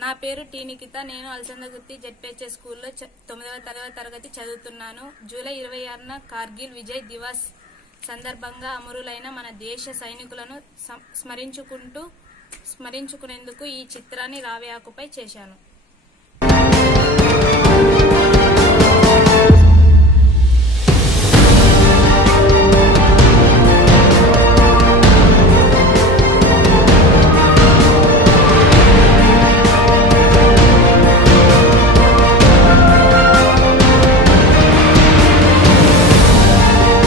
నా పేరు టీ నిఖిత. నేను అలసందగుర్తి జెడ్పీహెచ్ఎస్ స్కూల్లో 9వ తరగతి చదువుతున్నాను. జూలై 26న కార్గిల్ విజయ్ దివస్ సందర్భంగా అమరులైన మన దేశ సైనికులను స్మరించుకునేందుకు ఈ చిత్రాన్ని రావి ఆకుపై చేశాను.